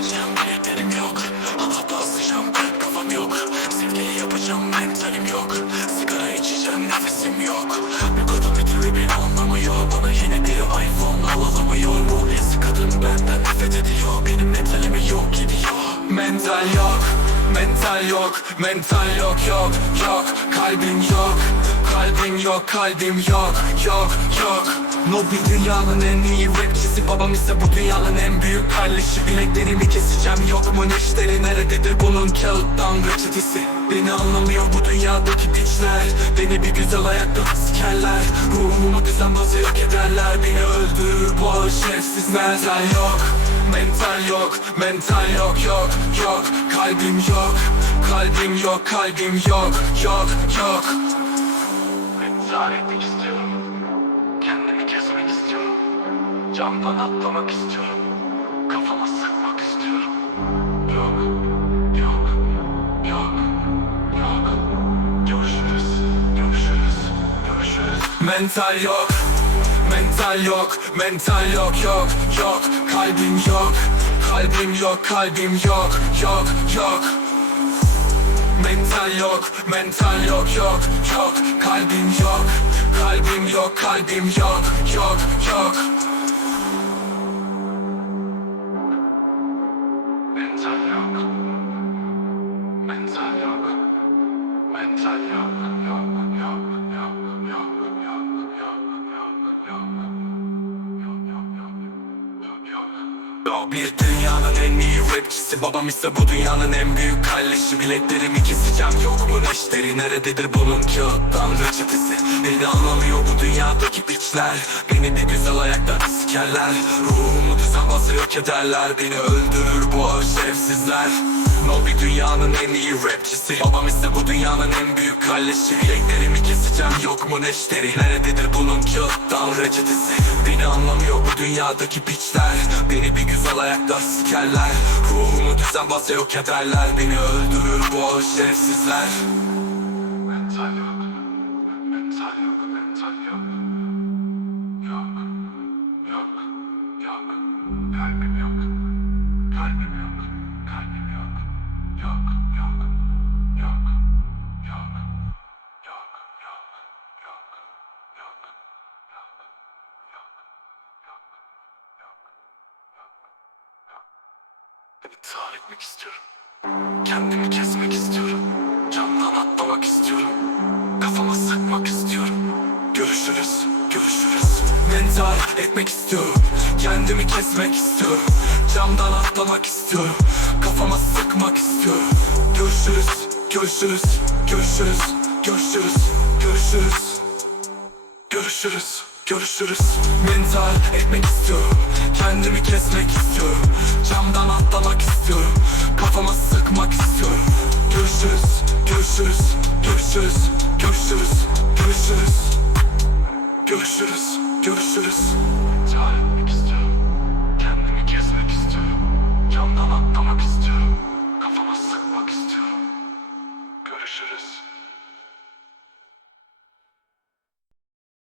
Seveceğim bileklerim yok. Ama basacağım kalp kafam yok. Sevgili yapacağım mentalim yok. Sigara içeceğim nefesim yok. Bir kadın bir bir anlamıyor. Bana yeni bir iPhone alamıyor. Bu eski kadın benden nefret ediyor. Benim mentalim yok gidiyor. Mental yok Mental yok, mental yok, yok, yok. Kalbim yok, kalbim yok, kalbim yok, yok, yok Nobi dünyanın en iyi rapçisi. Babam ise bu dünyanın en büyük kardeşi. Bileklerimi keseceğim yok mu neşteri Nerededir bunun kağıttan reçetesi Beni anlamıyor bu dünyadaki piçler. Beni bir güzel ayakta sikerler. Ruhumu düzenbazı yok ederler. Beni öldürür bu ağır şerefsizler Mental yok, mental yok, mental yok, yok, yok. Kalbim yok, kalbim yok, kalbim yok, yok, yok. İntihar etmek Camdan atlamak istiyorum. Kafama sıkmak istiyorum. Yok, yok, yok, yok. Görüşürüz, görüşürüz, görüşürüz. Mental yok, mental yok, mental yok, yok, yok. Kalbim yok, kalbim yok, kalbim yok, yok, yok. Mental yok, mental yok, yok, yok. Kalbim yok, kalbim yok, kalbim yok, yok, yok Bir dünyanın en iyi rapçisi. Babam ise bu dünyanın en büyük kalleşi Bileklerimi keseceğim. Yok mu neşteri Nerededir bunun kağıttan reçetesi Beni anlamıyor bu dünyadaki piçler. Beni bir güzel ayakta sikerler. Ruhumu düzenbazı yok ederler. Beni öldürür bu ağır şerefsizler No bir dünyanın en iyi rapçisi. Babam ise bu dünyanın en büyük kalleşi Bileklerimi keseceğim yok mu neşteri? Nerededir bunun kağıttan reçetesi? Beni anlamıyor bu dünyadaki piçler. Beni bir güzel ayakta sikerler. Ruhumu düzenbazı yok ederler. Beni öldürür bu şerefsizler. Mental İntihar etmek istiyorum. Kendimi kesmek istiyorum. Camdan atlamak istiyorum. Kafama sıkmak istiyorum. Görüşürüz, görüşürüz. Mental etmek istiyorum. Kendimi kesmek istiyorum. Camdan atlamak istiyorum. Kafama sıkmak istiyorum. Görüşürüz, görüşürüz, görüşürüz, görüşürüz, görüşürüz. Görüşürüz, görüşürüz Mental etmek istiyorum Kendimi kesmek istiyorum. Camdan atlamak istiyorum. Kafama sıkmak istiyorum. Görüşürüz, görüşürüz, görüşürüz, görüşürüz, görüşürüz. Görüşürüz, görüşürüz. Çağırmak istiyorum. Kendimi kesmek istiyorum. Camdan atlamak istiyorum.